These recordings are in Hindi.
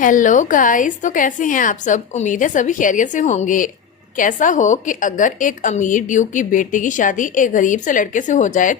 Hello guys. तो कैसे हैं आप सब? उम्मीद है सभी खैरियत से होंगे। कैसा हो कि अगर एक अमीर ड्यूक की बेटी की शादी एक गरीब से लड़के से हो जाए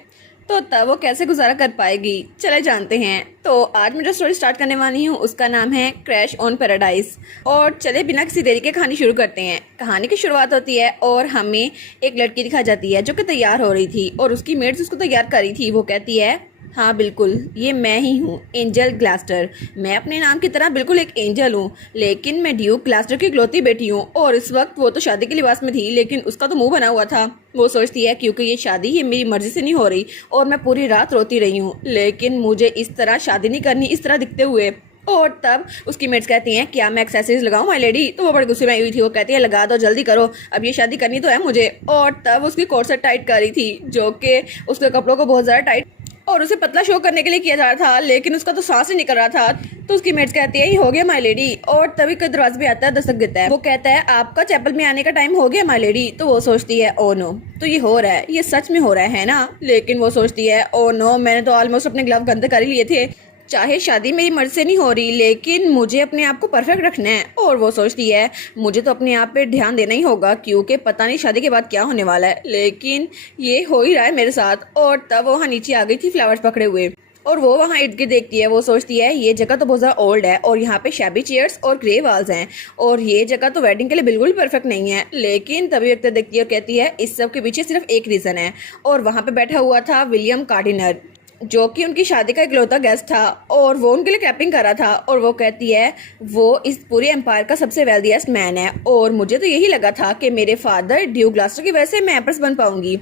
तो तब वो कैसे गुजारा कर पाएगी। चले जानते हैं। तो आज मैं जो स्टोरी स्टार्ट करने वाली हूँ उसका नाम है क्रैश ऑन पैराडाइज। और चले बिना किसी देरी के कहानी शुरू करते हैं। कहानी की शुरुआत होती है और हमें एक लड़की दिखाई जाती है जो कि तैयार हो रही थी और उसकी मेट्स उसको तैयार करी थी। वो कहती है, हाँ बिल्कुल, ये मैं ही हूँ, एंजल ग्लास्टर। मैं अपने नाम की तरह बिल्कुल एक एंजल हूँ, लेकिन मैं ड्यूक ग्लास्टर की इकलौती बेटी हूँ। और इस वक्त वो तो शादी के लिबास में थी, लेकिन उसका तो मुंह बना हुआ था। वो सोचती है क्योंकि ये शादी ये मेरी मर्जी से नहीं हो रही और मैं पूरी रात रोती रही हूँ, लेकिन मुझे इस तरह शादी नहीं करनी इस तरह दिखते हुए। और तब उसकी मेट्स कहती हैं, क्या मैं एक्सेसरीज लगाऊं माय लेडी? तो वो बड़े गुस्से में आई हुई थी। वो कहती है, लगा दो, जल्दी करो, अब ये शादी करनी तो है मुझे। और तब उसकी कोर्सेट टाइट कर रही थी जो कि उसके कपड़ों को बहुत ज़्यादा टाइट और उसे पतला शो करने के लिए किया जा रहा था, लेकिन उसका तो सांस ही निकल रहा था। तो उसकी मेट्स कहती है, ये हो गया माय लेडी। और तभी कोई दरवाजे पे आता है, दस्तक देता है। वो कहता है, आपका चैपल में आने का टाइम हो गया माय लेडी। तो वो सोचती है, ओ नो, तो ये हो रहा है, ये सच में हो रहा है ना? लेकिन वो सोचती है, ओ नो, मैंने तो ऑलमोस्ट अपने ग्लव गंदे कर ही लिए थे। चाहे शादी मेरी मर्जी से नहीं हो रही, लेकिन मुझे अपने आप को परफेक्ट रखना है। और वो सोचती है, मुझे तो अपने आप पे ध्यान देना ही होगा क्योंकि पता नहीं शादी के बाद क्या होने वाला है, लेकिन ये हो ही रहा है मेरे साथ। और तब वो वहाँ नीचे आ गई थी फ्लावर्स पकड़े हुए और वो वहाँ इर्द गिर्द देखती है। वो सोचती है, ये जगह तो बहुत ज़्यादा ओल्ड है और यहाँ पे शैबी चेयर्स और ग्रे वॉल्स हैं और ये जगह तो वेडिंग के लिए बिल्कुल परफेक्ट नहीं है। लेकिन तभी एक देखती है और कहती है, इस सब के पीछे सिर्फ एक रीज़न है। और वहाँ पे बैठा हुआ था विलियम कार्डिनर, जो कि उनकी शादी का इकलौता गेस्ट था और वो उनके लिए कैपिंग कर रहा था। और वो कहती है, वो इस पूरे एम्पायर का सबसे वेल्दीएस्ट मैन है और मुझे तो यही लगा था कि मेरे फादर ड्यूक ग्लास्टर की वजह से मैं एम्प्रेस बन पाऊंगी,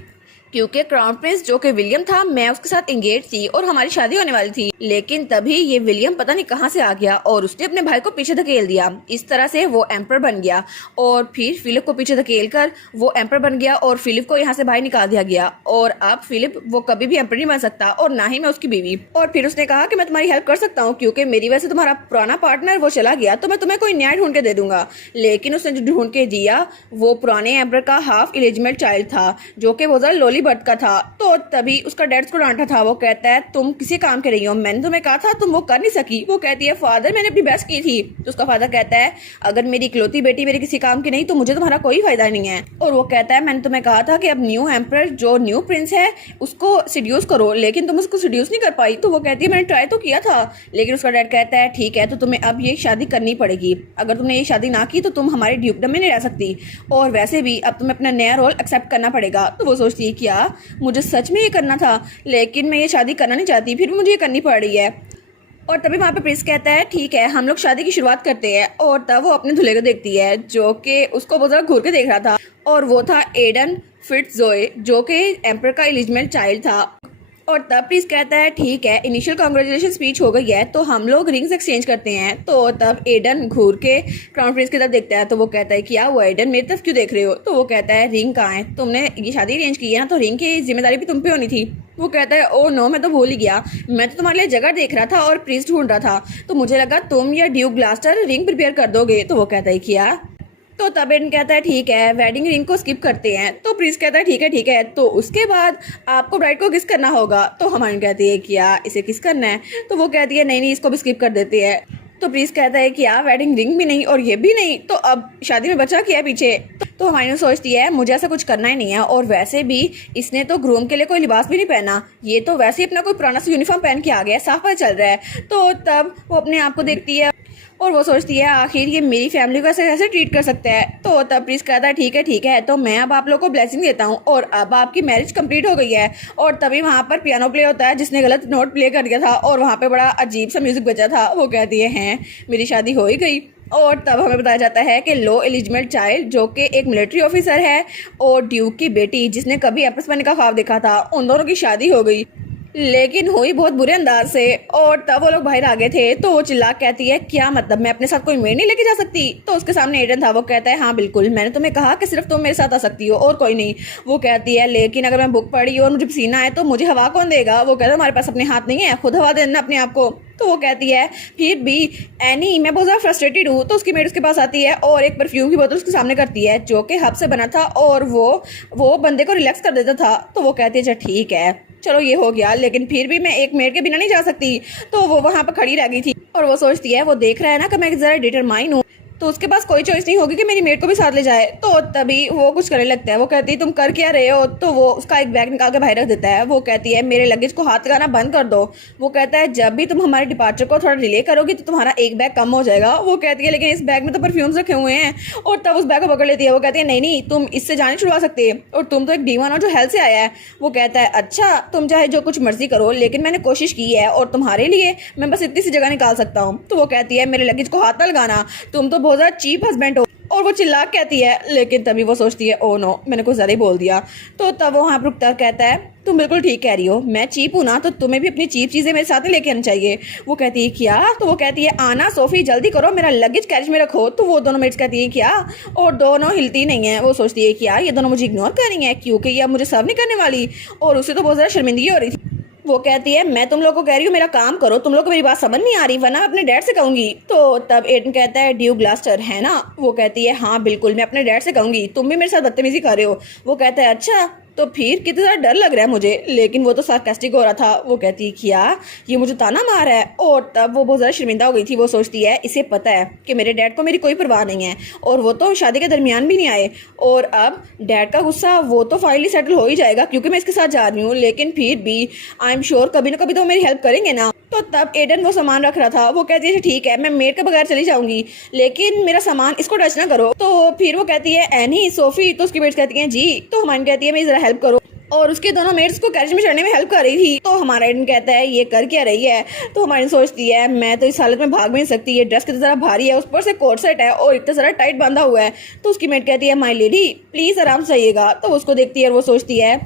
क्योंकि क्राउन प्रिंस जो कि विलियम था, मैं उसके साथ एंगेज थी और हमारी शादी होने वाली थी। लेकिन तभी ये विलियम पता नहीं कहाँ से आ गया और उसने अपने भाई को पीछे धकेल दिया। इस तरह से वो एम्पर बन गया और फिर फिलिप को पीछे धकेल कर वो एम्पर बन गया और फिलिप को यहाँ से बाहर निकाल दिया गया। और अब फिलिप वो कभी भी एम्पर नहीं बन सकता और ना ही मैं उसकी बीवी। और फिर उसने कहा कि मैं तुम्हारी हेल्प कर सकता हूँ क्योंकि मेरी वजह से तुम्हारा पुराना पार्टनर वो चला गया, तो मैं तुम्हें कोई न्याय ढूंढ के दे दूंगा। लेकिन उसने जो ढूंढ के दिया वो पुराने एम्पर का हाफ इलिजिबल चाइल्ड था जो कि बहुत लोली बर्थ का था। तो तभी उसका डैड को डांटा था। वो कहता है, तुम किसी काम के रही हो, मैंने तुम्हें कहा था तुम वो कर नहीं सकी। वो कहती है, फादर मैंने अपनी बेस्ट की थी। तो उसका फादर कहता है, अगर मेरी इकलौती बेटी मेरी किसी काम की नहीं तो मुझे तुम्हारा कोई फायदा नहीं है। और वो कहता है, मैंने तुम्हें कहा था कि अब न्यू एम्पर जो न्यू प्रिंस है उसको सिड्यूस करो, लेकिन तुम उसको सिड्यूस नहीं कर पाई। तो वो कहती है, मैंने ट्राई तो किया था। लेकिन उसका डैड कहता है, ठीक है, तो तुम्हें अब ये शादी करनी पड़ेगी। अगर तुमने ये शादी ना की तो तुम हमारे ड्यूकडम में नहीं रह सकती और वैसे भी अब तुम्हें अपना नया रोल एक्सेप्ट करना पड़ेगा। तो वो सोचती है, क्या मुझे सच में ये करना था? लेकिन मैं ये शादी करना नहीं चाहती, फिर भी मुझे ये करनी पड़ रही है। और तभी वहाँ पे प्रिंस कहता है, ठीक है, हम लोग शादी की शुरुआत करते हैं। और तब वो अपने दूल्हे को देखती है जो कि उसको बहुत ज़्यादा घूर के देख रहा था और वो था एडन फिट्जरॉय जो कि एम्पर का इलिजिबल चाइल्ड था। और तब प्रिंस कहता है, ठीक है, इनिशियल कांग्रेचुलेशन स्पीच हो गई है तो हम लोग रिंग्स एक्सचेंज करते हैं। तो तब एडन घूर के क्राउन प्रिंस की तरफ देखता है। तो वो कहता है, क्या हुआ एडन, मेरी तरफ क्यों देख रहे हो? तो वो कहता है, रिंग कहाँ है? तुमने ये शादी अरेंज की है ना, तो रिंग की जिम्मेदारी भी तुम पे होनी थी। वो कहता है, ओ नो, मैं तो भूल ही गया, मैं तो तुम्हारे लिए जगह देख रहा था और प्रिंस ढूंढ रहा था, तो मुझे लगा तुम या ड्यूक ग्लास्टर रिंग प्रिपेयर कर दोगे। तो वो कहता है, क्या? तो तब एडन कहता है, ठीक है, वेडिंग रिंग को स्किप करते हैं। तो प्रिंस कहता है, ठीक है ठीक है, तो उसके बाद आपको ब्राइड को किस करना होगा। तो हमारी कहती है, क्या इसे किस करना है? तो वो कहती है, नहीं नहीं, इसको भी स्किप कर देते हैं। तो प्रिंस कहता है, क्या वेडिंग रिंग भी नहीं और ये भी नहीं, तो अब शादी में बचा क्या पीछे? तो हमारी सोचती है, मुझे ऐसा कुछ करना ही नहीं है और वैसे भी इसने तो ग्रूम के लिए कोई लिबास भी नहीं पहना, ये तो वैसे ही अपना कोई पुराना सा यूनिफॉर्म पहन के आ गया, साफ पता चल रहा है। तो तब वो अपने आप को देखती है और वो सोचती है, आखिर ये मेरी फैमिली को ऐसे कैसे ट्रीट कर सकता है। तो तब प्रिंस कहता है, ठीक है, तो मैं अब आप लोगों को ब्लेसिंग देता हूँ और अब आपकी मैरिज कंप्लीट हो गई है। और तभी वहाँ पर पियानो प्ले होता है, जिसने गलत नोट प्ले कर दिया था और वहाँ पे बड़ा अजीब सा म्यूजिक बजा था। वो कहती है, हैं, मेरी शादी हो ही गई। और तब हमें बताया जाता है कि लो एलिजिबल चाइल्ड जो कि एक मिलिट्री ऑफिसर है और ड्यूक की बेटी जिसने कभी एम्प्रेस बनने का ख्वाब देखा था, उन दोनों की शादी हो गई, लेकिन हुई बहुत बुरे अंदाज से। और तब वो लोग बाहर आ गए थे। तो वो चिल्ला कहती है, क्या मतलब, मैं अपने साथ कोई मेड नहीं लेके जा सकती? तो उसके सामने एडन था। वो कहता है, हाँ बिल्कुल, मैंने तुम्हें कहा कि सिर्फ तुम मेरे साथ आ सकती हो और कोई नहीं। वो कहती है, लेकिन अगर मैं भूख पड़ी और मुझे पसीना आए तो मुझे हवा कौन देगा? वो कहता है, हमारे पास अपने हाथ नहीं है, खुद हवा देना अपने आप को। तो वो कहती है, फिर भी एनी, मैं बहुत ज़्यादा फ्रस्ट्रेटेड हूँ। तो उसकी मेड उसके पास आती है और एक परफ्यूम की बोतल उसके सामने करती है जो कि हब से बना था और वो बंदे को रिलैक्स कर देता था। तो वो कहती है, अच्छा ठीक है, चलो ये हो गया, लेकिन फिर भी मैं एक मेड के बिना नहीं जा सकती। तो वो वहाँ पर खड़ी रह गई थी और वो सोचती है, वो देख रहा है ना कि मैं जरा डिटरमाइन हूँ, तो उसके पास कोई चॉइस नहीं होगी कि मेरी मेड को भी साथ ले जाए। तो तभी वो कुछ करने लगता है। वो कहती है तुम कर क्या रहे हो? तो वो उसका एक बैग निकाल के बाहर रख देता है। वो कहती है मेरे लगेज को हाथ लगाना बंद कर दो। वो कहता है जब भी तुम हमारे डिपार्चर को थोड़ा डिले करोगी तो तुम्हारा एक बैग कम हो जाएगा। वो कहती है लेकिन इस बैग में तो परफ्यूम्स रखे हुए हैं। और तब उस बैग को पकड़ लेती है। वो कहती है नहीं नहीं, तुम इससे जाने छुड़वा सकते और तुम तो एक डीमन हो जो हेल से आया है। वो कहता है अच्छा, तुम चाहे जो कुछ मर्जी करो, लेकिन मैंने कोशिश की है और तुम्हारे लिए मैं बस इतनी सी जगह निकाल सकता हूँ। तो वो कहती है मेरे लगेज को हाथ न लगाना, तुम तो बहुत ज़्यादा चीप हस्बैंड हो। और वो चिल्ला कहती है, लेकिन तभी वो सोचती है ओ नो, मैंने कुछ ज़्यादा ही बोल दिया। तो तब वो वहाँ पर रुकता कहता है तुम बिल्कुल ठीक कह रही हो, मैं चीप हूँ ना, तो तुम्हें भी अपनी चीप चीज़ें मेरे साथ लेके आनी चाहिए। वो कहती है क्या? तो वो कहती है आना सोफी, जल्दी करो, मेरा लगेज कैरेज में रखो। तो वो दोनों मेट्स कहती है क्या? और दोनों हिलती नहीं है। वो सोचती है क्या ये दोनों मुझे इग्नोर कर रही हैं क्योंकि ये अब मुझे सर्व नहीं करने वाली। और उसे तो बहुत ज़्यादा शर्मिंदगी हो रही थी। वो कहती है मैं तुम लोग को कह रही हूँ मेरा काम करो, तुम लोग को मेरी बात समझ नहीं आ रही, वरना मैं अपने डैड से कहूंगी। तो तब एडन कहता है ड्यू ग्लास्टर है ना? वो कहती है हाँ बिल्कुल, मैं अपने डैड से कहूंगी, तुम भी मेरे साथ बदतमीजी कर रहे हो। वो कहता है अच्छा, तो फिर कितना ज़्यादा डर लग रहा है मुझे। लेकिन वो तो सार्कास्टिक हो रहा था। वो कहती है क्या ये मुझे ताना मार रहा है? और तब वो बहुत ज़्यादा शर्मिंदा हो गई थी। वो सोचती है इसे पता है कि मेरे डैड को मेरी कोई परवाह नहीं है और वो तो शादी के दरमियान भी नहीं आए। और अब डैड का गुस्सा वो तो फाइनली सेटल हो ही जाएगा क्योंकि मैं इसके साथ जा रही हूँ, लेकिन फिर भी आई एम श्योर कभी ना कभी तो मेरी हेल्प करेंगे ना। तो तब एडन वो सामान रख रहा था। वो कहती है ठीक है, मैं मेड के बगैर चली जाऊंगी, लेकिन मेरा सामान इसको टच ना करो। तो फिर वो कहती है एनी सोफी। तो उसकी मेट्स कहती है जी। तो हमारी कहती है मैं ज़रा हेल्प करो, और उसके दोनों मेट्स को कैरेज में चढ़ने में हेल्प कर रही थी। तो हमारा एडन कहता है ये कर क्या रही है? तो हमारी सोचती है मैं तो इस हालत में भाग भी नहीं सकती, ये ड्रेस कितना ज़रा भारी है, उस पर से कोट सेट है और इतना ज़रा टाइट बांधा हुआ है। तो उसकी मेट कहती है माई लेडी प्लीज़ आराम से आइएगा। तो उसको देखती है और वो सोचती है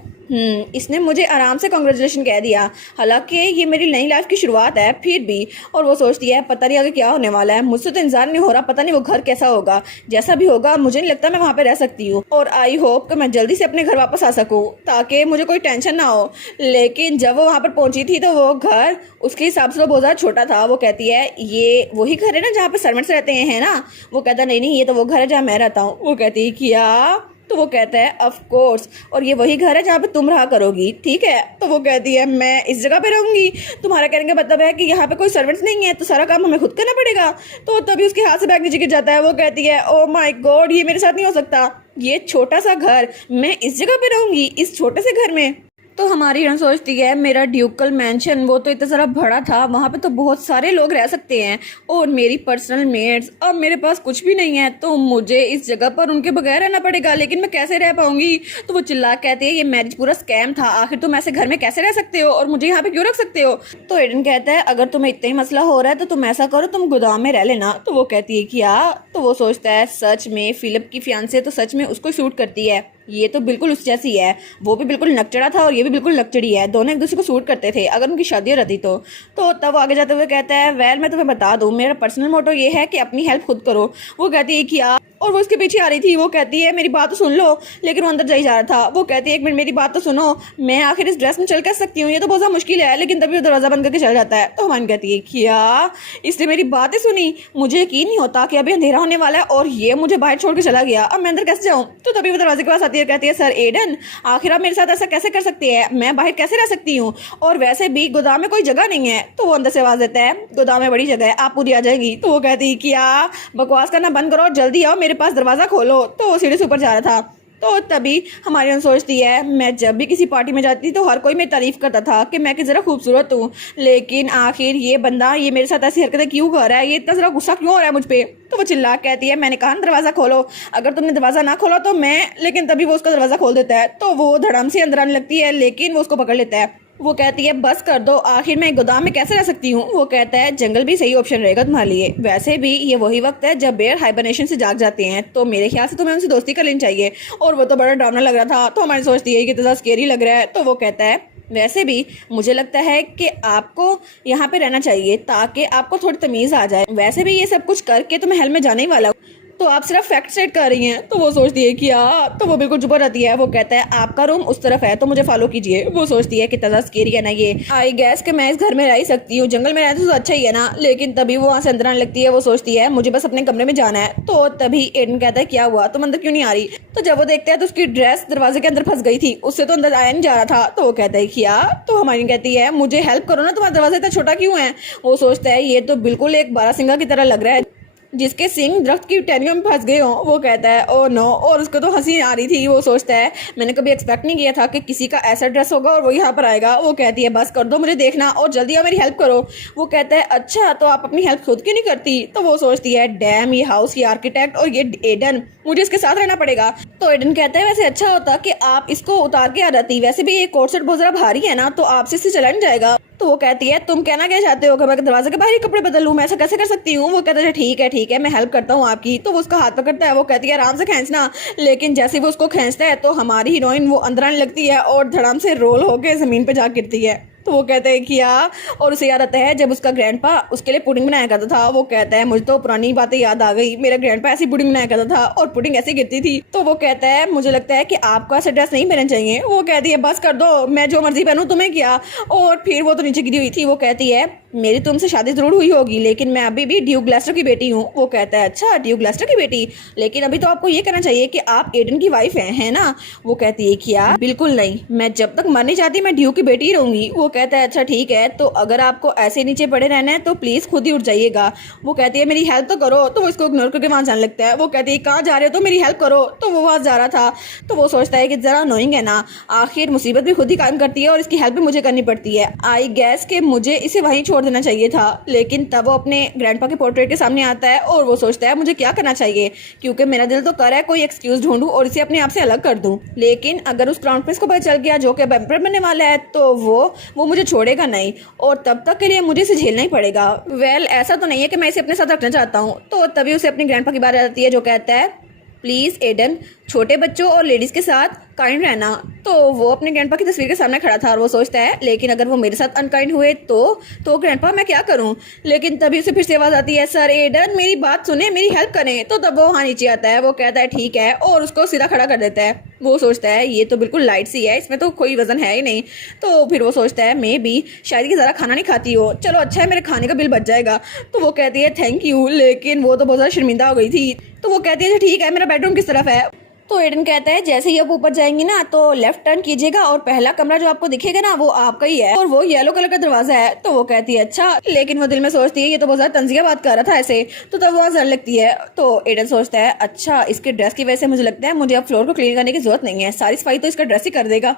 इसने मुझे आराम से कॉन्ग्रेचुलेशन कह दिया, हालांकि ये मेरी नई लाइफ की शुरुआत है फिर भी। और वो सोचती है पता नहीं आगे क्या होने वाला है, मुझसे तो इंतजार नहीं हो रहा, पता नहीं वो घर कैसा होगा, जैसा भी होगा मुझे नहीं लगता मैं वहाँ पे रह सकती हूँ। और आई होप कि मैं जल्दी से अपने घर वापस आ सकूँ ताकि मुझे कोई टेंशन ना हो। लेकिन जब वो वहाँ पर पहुंची थी तो वो घर उसके हिसाब से तो बहुत ज़्यादा छोटा था। वो कहती है ये वही घर है ना जहाँ पे सर्वेंट्स रहते हैं ना? वो कहता नहीं नहीं, ये तो वो घर है जहाँ मैं रहता हूँ। वो कहती है क्या? तो वो कहता है ऑफ कोर्स, और ये वही घर है जहाँ पे तुम रहा करोगी, ठीक है? तो वो कहती है मैं इस जगह पे रहूंगी, तुम्हारा कहने का मतलब है कि यहाँ पे कोई सर्वेंट्स नहीं है तो सारा काम हमें खुद करना पड़ेगा। तो तभी उसके हाथ से बैग नीचे गिर जाता है। वो कहती है ओ माय गॉड, ये मेरे साथ नहीं हो सकता, ये छोटा सा घर, मैं इस जगह पे रहूंगी इस छोटे से घर में। तो हमारी हिरण सोचती है मेरा ड्यूकल मैंशन वो तो इतना सारा बड़ा था, वहाँ पे तो बहुत सारे लोग रह सकते हैं और मेरी पर्सनल मेड्स, अब मेरे पास कुछ भी नहीं है तो मुझे इस जगह पर उनके बगैर रहना पड़ेगा, लेकिन मैं कैसे रह पाऊंगी? तो वो चिल्ला कहती है ये मैरिज पूरा स्कैम था, आखिर तुम ऐसे घर में कैसे रह सकते हो और मुझे यहाँ पे क्यों रख सकते हो? तो एडन कहता है अगर तुम्हें इतना ही मसला हो रहा है तो तुम ऐसा करो, तुम गोदाम में रह लेना। तो वो कहती है क्या? तो वो सोचता है सच में फिलिप की फियांसे तो सच में उसको सूट करती है, ये तो बिल्कुल उस जैसी है, वो भी बिल्कुल नकचड़ा था और ये भी बिल्कुल नकचड़ी है, दोनों एक दूसरे को सूट करते थे अगर उनकी शादी हो रहती तो। तब वो आगे जाते हुए कहता है वेल मैं तुम्हें बता दूं, मेरा पर्सनल मोटो ये है कि अपनी हेल्प खुद करो। वो कहती है क्या? और वो उसके पीछे आ रही थी। वो कहती है मेरी बात तो सुन लो, लेकिन वो अंदर जा ही जा रहा था। वो कहती है एक मिनट मेरी बात तो सुनो, मैं आखिर इस ड्रेस में चल कर सकती हूँ, ये तो बहुत ज़्यादा मुश्किल है। लेकिन तभी वो दरवाज़ा बंद करके चल जाता है। तो हमारी कहती है क्या इसने मेरी बातें सुनी? मुझे यकीन नहीं होता कि अभी अंधेरा होने वाला है और ये मुझे बाहर छोड़ के चला गया, अब मैं अंदर कैसे जाऊँ? तो तभी वो दरवाजे के पास आती है, कहती है सर एडन आखिर आप मेरे साथ ऐसा कैसे कर सकते हैं, मैं बाहर कैसे रह सकती हूँ, और वैसे भी गोदाम में कोई जगह नहीं है। तो वो अंदर से आवाज़ देता है गोदाम में बड़ी जगह है, आप पूरी आ जाएगी। तो वो कहती है क्या बकवास करना बंद करो और जल्दी आओ, मेरे पास दरवाज़ा खोलो। तो वो सीढ़ी से ऊपर जा रहा था। तो तभी हमारी अन सोचती है मैं जब भी किसी पार्टी में जाती तो हर कोई मेरी तारीफ करता था कि मैं किस जरा खूबसूरत हूँ, लेकिन आखिर ये बंदा ये मेरे साथ ऐसी हरकतें क्यों कर रहा है, ये इतना जरा गुस्सा क्यों हो रहा है मुझ पे? तो वो चिल्ला कहती है मैंने कहा दरवाज़ा खोलो, अगर तुमने दरवाज़ा ना खोला तो मैं। लेकिन तभी वो उसका दरवाज़ा खोल देता है। तो वो धड़ाम से अंदर आने लगती है, लेकिन वो उसको पकड़ लेता है। वो कहती है बस कर दो, आखिर मैं गोदाम में कैसे रह सकती हूँ? वो कहता है जंगल भी सही ऑप्शन रहेगा तुम्हारे लिए, वैसे भी ये वही वक्त है जब बेयर हाइबरनेशन से जाग जाते हैं, तो मेरे ख्याल से तुम्हें उनसे दोस्ती कर लेनी चाहिए। और वो तो बड़ा डरावना लग रहा था। तो हमारी सोचती है कि इतना स्केरी लग रहा है। तो वो कहता है वैसे भी मुझे लगता है कि आपको यहाँ पे रहना चाहिए ताकि आपको थोड़ी तमीज़ आ जाए, वैसे भी ये सब कुछ करके तो मैं हेल में जाने ही वाला हूँ। तो आप सिर्फ फैक्ट सेट कर रही हैं। तो वो सोचती है कि तो वो बिल्कुल चुप हो जाती है। वो कहता है आपका रूम उस तरफ है तो मुझे फॉलो कीजिए। वो सोचती है कितना ज़्यादा स्केरी है ना ये, आई गैस कि मैं इस घर में रह ही सकती हूँ, जंगल में रहते तो अच्छा ही है ना। लेकिन तभी वो वहाँ से अंदर आने लगती है। वो सोचती है मुझे बस अपने कमरे में जाना है। तो तभी एडन कहता है क्या हुआ, तुम अंदर क्यों नहीं आ रही। तो जब वो देखता है तो उसकी ड्रेस दरवाजे के अंदर फंस गई थी, उससे तो अंदर आया नहीं जा रहा था। तो वो कहता है क्या, तो हमारी कहती है मुझे हेल्प करो ना, तुम्हारा दरवाजा इतना छोटा क्यों है। वो सोचता है ये तो बिल्कुल एक बारहसिंगा की तरह लग रहा है जिसके सिंग दरख्त की टहनियों में फंस गए हों। वो कहता है ओ नो, और उसको तो हंसी आ रही थी। वो सोचता है मैंने कभी एक्सपेक्ट नहीं किया था कि किसी का ऐसा ड्रेस होगा और वो यहाँ पर आएगा। वो कहती है बस कर दो मुझे देखना और जल्दी आओ मेरी हेल्प करो। वो कहता है अच्छा तो आप अपनी हेल्प खुद क्यों नहीं करती। तो वो सोचती है डैम, ये हाउस, ये आर्किटेक्ट और ये एडन, मुझे इसके साथ रहना पड़ेगा। तो एडन कहता है वैसे अच्छा होता कि आप इसको उतार के आ जाती, वैसे भी ये कोट सेट बहुत ज़्यादा भारी है ना, तो आपसे इससे चला नहीं जाएगा। तो वो कहती है तुम कहना क्या चाहते हो कि मैं दरवाजे के बाहर ही कपड़े बदल लूं, मैं ऐसा कैसे कर सकती हूँ। वो कहता है ठीक है मैं हेल्प करता हूँ आपकी। तो वो उसका हाथ पकड़ता है। वो कहती है आराम से खींचना। लेकिन जैसे वो उसको खींचता है तो हमारी हीरोइन वो अंदर आने लगती है और धड़ाम से रोल होकर जमीन पे जा गिरती है। तो वो कहते हैं कि और उसे याद आता है जब उसका ग्रैंडपा उसके लिए पुडिंग बनाया करता था। वो कहता है मुझे तो पुरानी बातें याद आ गई, मेरा ग्रैंडपा ऐसी पुडिंग बनाया करता था और पुडिंग ऐसे गिरती थी। तो वो कहता है मुझे लगता है कि आपको ऐसा ड्रेस नहीं पहनना चाहिए। वो कहती है बस कर दो, मैं जो मर्जी पहनूं तुम्हें क्या। और फिर वो तो नीचे गिरी हुई थी। वो कहती है मेरी तुमसे शादी जरूर हुई होगी लेकिन मैं अभी भी ड्यूक ग्लेस्टर की बेटी हूँ। वो कहता है अच्छा ड्यूक ग्लेस्टर की बेटी, लेकिन अभी तो आपको ये कहना चाहिए कि आप एडन की वाइफ है ना। वो कहती है क्या, बिल्कुल नहीं, मैं जब तक मरनी चाहती मैं ड्यूक की बेटी ही रहूंगी। वो कहता है अच्छा ठीक है, तो अगर आपको ऐसे नीचे पड़े रहना है तो प्लीज खुद ही उठ जाइएगा। वो कहती है मेरी हेल्प तो करो। तो वो इसको इग्नोर करके वहां जाने लगता है। वो कहती है कहाँ जा रहे हो, तो मेरी हेल्प करो। तो वो वहां जा रहा था। तो वो सोचता है कि जरा अनोइंग है ना, आखिर मुसीबत भी खुद ही काम करती है और इसकी हेल्प भी मुझे करनी पड़ती है। आई गैस के मुझे इसे वहीं छोड़ देना चाहिए था। लेकिन तब वो अपने ग्रैंडपा के पोर्ट्रेट के सामने आता है और वो सोचता है मुझे क्या करना चाहिए, क्योंकि मेरा दिल तो कर रहा है कोई एक्सक्यूज ढूंढूं और इसे अपने आप से अलग कर दूं। लेकिन अगर उस क्राउन प्रिंस को पता चल गया जो कि एम्परर बनने वाला है तो वो मुझे छोड़ेगा नहीं और तब तक के लिए मुझे इसे झेलना ही पड़ेगा। ऐसा तो नहीं है कि मैं इसे अपने साथ रखना चाहता हूँ। तो तभी उसे अपने ग्रैंडपा की बात आती है जो कहता है प्लीज एडन, छोटे बच्चों और लेडीज के साथ काइंड रहना। तो वो अपने ग्रैंडपा की तस्वीर के सामने खड़ा था और वो सोचता है लेकिन अगर वो मेरे साथ अनकाइंड हुए तो ग्रैंडपा मैं क्या करूं। लेकिन तभी उसे फिर से आवाज आती है सर एडन मेरी बात सुने, मेरी हेल्प करें। तो तब वो वहाँ नीचे आता है। वो कहता है ठीक है और उसको सीधा खड़ा कर देता है। वो सोचता है ये तो बिल्कुल लाइट सी है, इसमें तो कोई वजन है ही नहीं। तो फिर वो सोचता है मे बी शायद कि ज़रा खाना नहीं खाती हो, चलो अच्छा है मेरे खाने का बिल बच जाएगा। तो वो कहती है थैंक यू, लेकिन वो तो बहुत ज़्यादा शर्मिंदा हो गई थी। तो वो कहती है ठीक है मेरा बेडरूम किस तरफ है। तो एडन कहता है जैसे ही आप ऊपर जाएंगी ना तो लेफ्ट टर्न कीजिएगा और पहला कमरा जो आपको दिखेगा ना वो आपका ही है और वो येलो कलर का दरवाजा है। तो वो कहती है अच्छा, लेकिन वो दिल में सोचती है ये तो बहुत ज्यादा तंजिया बात कर रहा था ऐसे। तो तब वो जर लगती है। तो एडन सोचता है अच्छा इसके ड्रेस की वजह से मुझे लगता है मुझे अब फ्लोर को क्लीन करने की जरूरत नहीं है, सारी सफाई तो इसका ड्रेस ही कर देगा।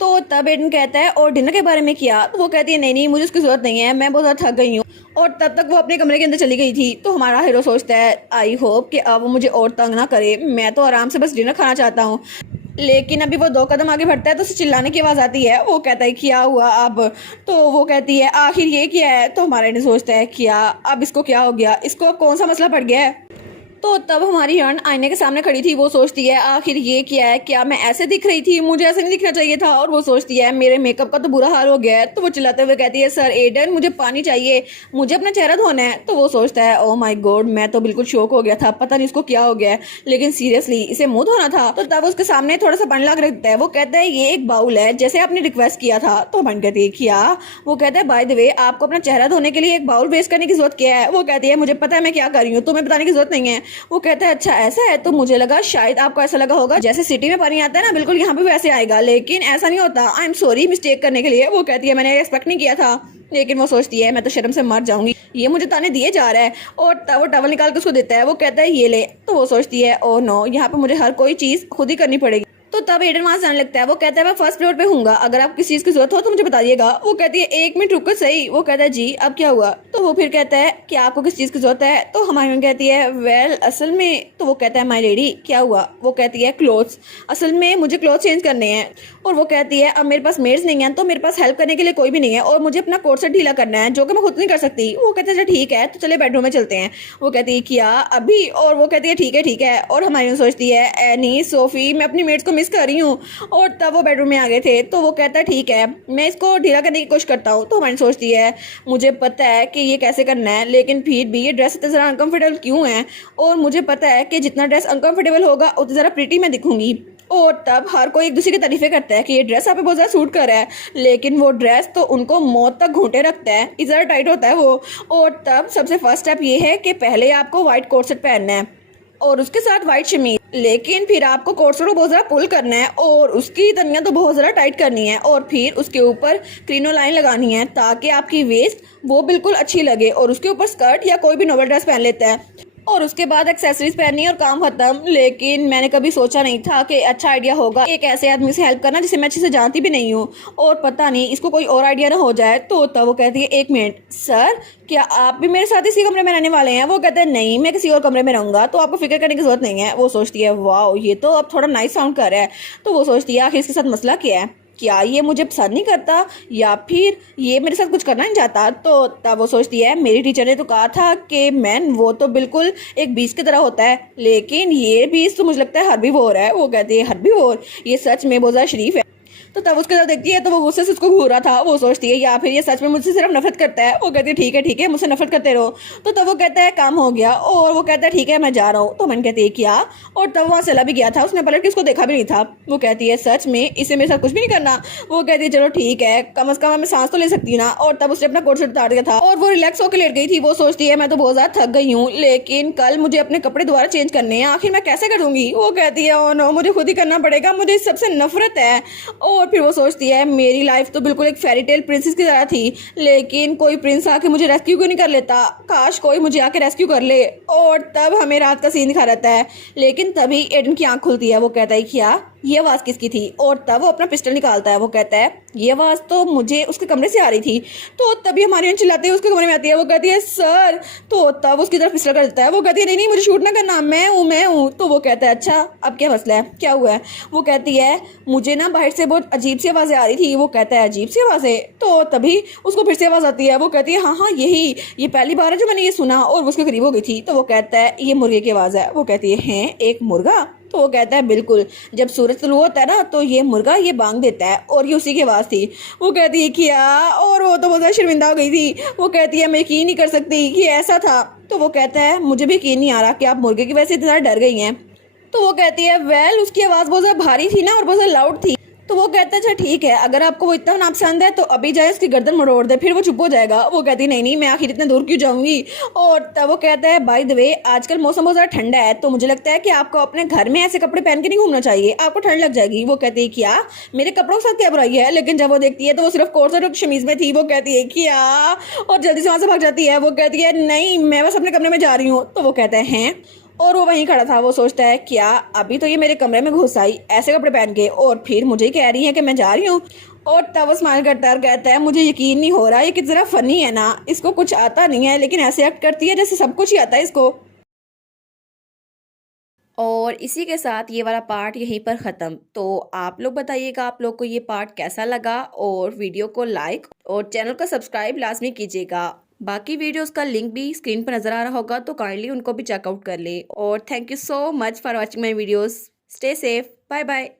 तो तब एडन कहता है और डिनर के बारे में किया। तो वो कहती है नहीं मुझे उसकी जरूरत नहीं है, मैं बहुत ज़्यादा थक गई हूँ। और तब तक वो अपने कमरे के अंदर चली गई थी। तो हमारा हीरो सोचता है आई होप कि अब वो मुझे और तंग ना करे, मैं तो आराम से बस डिनर खाना चाहता हूँ। लेकिन अभी वो 2 कदम आगे बढ़ता है तो उसे चिल्लाने की आवाज़ आती है। वो कहता है क्या हुआ अब। तो वो कहती है आखिर ये क्या है। तो हमारा हीरो सोचता है क्या अब इसको क्या हो गया, इसको अब कौन सा मसला पड़ गया है। तो तब हमारी हिरण आईने के सामने खड़ी थी। वो सोचती है आखिर ये क्या है, क्या मैं ऐसे दिख रही थी, मुझे ऐसे नहीं दिखना चाहिए था। और वो सोचती है मेरे मेकअप का तो बुरा हाल हो गया है। तो वो चिल्लाते हुए कहती है सर एडन मुझे पानी चाहिए, मुझे अपना चेहरा धोना है। तो वो सोचता है ओ माय गॉड, मैं तो बिल्कुल शॉक हो गया था, पता नहीं इसको क्या हो गया है, लेकिन सीरियसली इसे मुंह धोना था। तो तब उसके सामने थोड़ा सा पानी लाकर रखता है। वो कहता है ये एक बाउल है जैसे आपने रिक्वेस्ट किया था। तो मन कहती है क्या। वो कहता है बाय द वे आपको अपना चेहरा धोने के लिए एक बाउल वेस्ट करने की जरूरत क्या है। वो कहती है मुझे पता है मैं क्या कर रही हूँ, तुम्हें बताने की जरूरत नहीं है। वो कहता है अच्छा ऐसा है, तो मुझे लगा शायद आपको ऐसा लगा होगा जैसे सिटी में पानी आता है ना बिल्कुल यहाँ पे वैसे आएगा, लेकिन ऐसा नहीं होता। आई एम सॉरी मिस्टेक करने के लिए। वो कहती है मैंने एक्सपेक्ट नहीं किया था। लेकिन वो सोचती है मैं तो शर्म से मर जाऊंगी, ये मुझे ताने दिए जा रहा है। और तब वो टवल निकाल के उसको देता है। वो कहता है ये ले। तो वो सोचती है ओ नो, यहाँ पे मुझे हर कोई चीज खुद ही करनी पड़ेगी। तो तब एडन वहां से जाने लगता है। वो कहता है मैं फर्स्ट फ्लोर पे हूँगा, अगर आप किसी चीज की जरूरत हो तो मुझे बता दिएगा। वो कहती है 1 मिनट रुको सही। वो कहता है जी अब क्या हुआ। तो वो फिर कहता है कि आपको किस चीज की जरूरत है। तो हमारी कहती है वेल असल में। तो वो कहता है माय लेडी क्या हुआ। वो कहती है क्लोथ्स, असल में मुझे क्लोथ चेंज करने हैं। और वो कहती है अब मेरे पास मेड्स नहीं है तो मेरे पास हेल्प करने के लिए कोई भी नहीं है और मुझे अपना कोट सेट ढीला करना है जो कि मैं खुद नहीं कर सकती। वो कहते हैं ठीक है तो चले बेडरूम में चलते हैं। वो कहती है क्या अभी। और वो कहती है ठीक है। और हमारी सोचती है एनी सोफी मैं अपनी मेड्स को मिस कर रही हूँ। और तब वो बेडरूम में आ गए थे। तो वो कहता है ठीक है मैं इसको ढीला करने की कोशिश करता हूँ। तो हमारी सोचती है मुझे पता है कि ये कैसे करना है, लेकिन फिर भी ये ड्रेस इतना ज़रा अनकंफर्टेबल क्यों है, और मुझे पता है कि जितना ड्रेस अनकंफर्टेबल होगा उतना ज़रा प्रिटी मैं दिखूंगी। और तब हर कोई एक दूसरे की तारीफें करता है कि ये ड्रेस आप पे बहुत ज़्यादा सूट कर रहा है, लेकिन वो ड्रेस तो उनको मौत तक घूंटे रखता है, इतना ज़्यादा टाइट होता है वो। और तब सबसे फर्स्ट स्टेप ये है कि पहले आपको व्हाइट कोट सेट पहनना है और उसके साथ व्हाइट शमीज, लेकिन फिर आपको कोट सेट को बहुत ज़्यादा पुल करना है और उसकी तनियाँ तो बहुत ज़्यादा टाइट करनी है, और फिर उसके ऊपर क्रीनोलाइन लगानी है ताकि आपकी वेस्ट वो बिल्कुल अच्छी लगे, और उसके ऊपर स्कर्ट या कोई भी नॉर्मल ड्रेस पहन लेता है, और उसके बाद एक्सेसरीज पहननी है और काम खत्म। लेकिन मैंने कभी सोचा नहीं था कि अच्छा आइडिया होगा एक ऐसे आदमी से हेल्प करना जिसे मैं अच्छे से जानती भी नहीं हूँ, और पता नहीं इसको कोई और आइडिया ना हो जाए। तो तब वो कहती है, एक मिनट सर, क्या आप भी मेरे साथ इसी कमरे में रहने वाले हैं? वो कहते हैं नहीं, मैं किसी और कमरे में रहूंगा, तो आपको फिक्र करने की जरूरत नहीं है। वो सोचती है वाह, ये तो अब थोड़ा नाइस साउंड कर रहा है। तो वो सोचती है आखिर इसके साथ मसला क्या है, क्या ये मुझे पसंद नहीं करता या फिर ये मेरे साथ कुछ करना नहीं चाहता। तो तब वो सोचती है मेरी टीचर ने तो कहा था कि मैन वो तो बिल्कुल एक बीज की तरह होता है, लेकिन ये बीज तो मुझे लगता है हर्बीवोर है। वो कहती है हर्बीवोर, ये सच में बहुत ज़्यादा शरीफ है। तो तब उसके साथ देखती है तो वो गुस्से से उसको घूर रहा था। वो सोचती है या फिर ये सच में मुझसे सिर्फ नफरत करता है। वो कहती है ठीक है मुझसे नफरत करते रहो। तो तब वो कहता है काम हो गया, और वो कहता है ठीक है मैं जा रहा हूँ। तो मन कहती है क्या, और तब वहाँ चला भी गया था, उसने पलट के उसको देखा भी नहीं था। वो कहती है सच में इसे मेरे साथ कुछ भी नहीं करना। वो कहती है चलो ठीक है, कम से कम मैं सांस तो ले सकती ना। और तब उसने अपना कोट शर्ट उतार दिया था और वो रिलैक्स होकर लेट गई थी। वो सोचती है मैं तो बहुत ज्यादा थक गई हूँ, लेकिन कल मुझे अपने कपड़े दोबारा चेंज करने हैं, आखिर मैं कैसे करूंगी। वो कहती है ओ नो, मुझे खुद ही करना पड़ेगा, मुझे इस सबसे नफरत है। और फिर वो सोचती है मेरी लाइफ तो बिल्कुल एक फेरी टेल प्रिंसेस की तरह थी, लेकिन कोई प्रिंस आके मुझे रेस्क्यू क्यों नहीं कर लेता, काश कोई मुझे आके रेस्क्यू कर ले। और तब हमें रात का सीन दिखा रहता है, लेकिन तभी एडन की आंख खुलती है। वो कहता है क्या, ये आवाज़ किसकी थी? और तब वो अपना पिस्टल निकालता है। वो कहता है ये आवाज़ तो मुझे उसके कमरे से आ रही थी। तो तभी हमारी चिल्लाते हुए उसके कमरे में आती है। वो कहती है सर। तो तब उसकी तरफ पिस्टल कर देता है। वो कहती है नहीं नहीं मुझे शूट ना करना, मैं हूँ। तो वो कहता है अच्छा अब क्या मसला है, क्या हुआ है? वो कहती है मुझे ना बाहर से बहुत अजीब सी आवाज़ें आ रही थी। वो कहता है अजीब सी आवाज़ें? तो तभी उसको फिर से आवाज़ आती है। वो कहती है हाँ यही, ये पहली बार है जो मैंने ये सुना, और वो उसके करीब हो गई थी। तो वो कहता है ये मुर्गे की आवाज़ है। वो कहती है एक मुर्गा? तो वो कहता है बिल्कुल, जब सूरज तुलू होता है ना तो ये मुर्गा ये बांग देता है, और ये उसी की आवाज़ थी। वो कहती है क्या, और वो तो बहुत शर्मिंदा हो गई थी। वो कहती है मैं यकीन नहीं कर सकती कि ऐसा था। तो वो कहता है मुझे भी यकीन नहीं आ रहा कि आप मुर्गे की वजह से इतना डर गई हैं। तो वो कहती है वेल उसकी आवाज़ बहुत ज़्यादा भारी थी ना, और बहुत ज़्यादा लाउड थी। तो वो कहता है अच्छा ठीक है, अगर आपको वो इतना नापसंद है तो अभी जाए उसकी गर्दन मरोड़ दे, फिर वो चुप हो जाएगा। वो कहती नहीं नहीं मैं आखिर इतने दूर क्यों जाऊंगी। और तब वो कहता है बाय द वे आजकल मौसम बहुत ज़्यादा ठंडा है, तो मुझे लगता है कि आपको अपने घर में ऐसे कपड़े पहन के नहीं घूमना चाहिए, आपको ठंड लग जाएगी। वो कहती है क्या, मेरे कपड़ों के साथ क्या बुराई है? लेकिन जब वो देखती है तो वो सिर्फ कोट और शमीज में थी। वो कहती है क्या, और जल्दी से वहाँ से भाग जाती है। वो कहती है नहीं मैं बस अपने कमरे में जा रही हूँ। तो वो कहते हैं और वो वहीं खड़ा था। वो सोचता है क्या, अभी तो ये मेरे कमरे में घुस आई ऐसे कपड़े पहन के, और फिर मुझे ही कह रही है कि मैं जा रही हूँ। और तब वो स्माइल करता है और कहता है मुझे यकीन नहीं हो रहा, ये कितना फनी है ना, इसको कुछ आता नहीं है लेकिन ऐसे एक्ट करती है जैसे सब कुछ ही आता है इसको। और इसी के साथ ये वाला पार्ट यहीं पर ख़त्म। तो आप लोग बताइएगा आप लोग को ये पार्ट कैसा लगा, और वीडियो को लाइक और चैनल को सब्सक्राइब लाजमी कीजिएगा। बाकी वीडियोस का लिंक भी स्क्रीन पर नज़र आ रहा होगा, तो काइंडली उनको भी चेकआउट कर ले। और thank you so much for watching my videos. Stay safe, bye bye.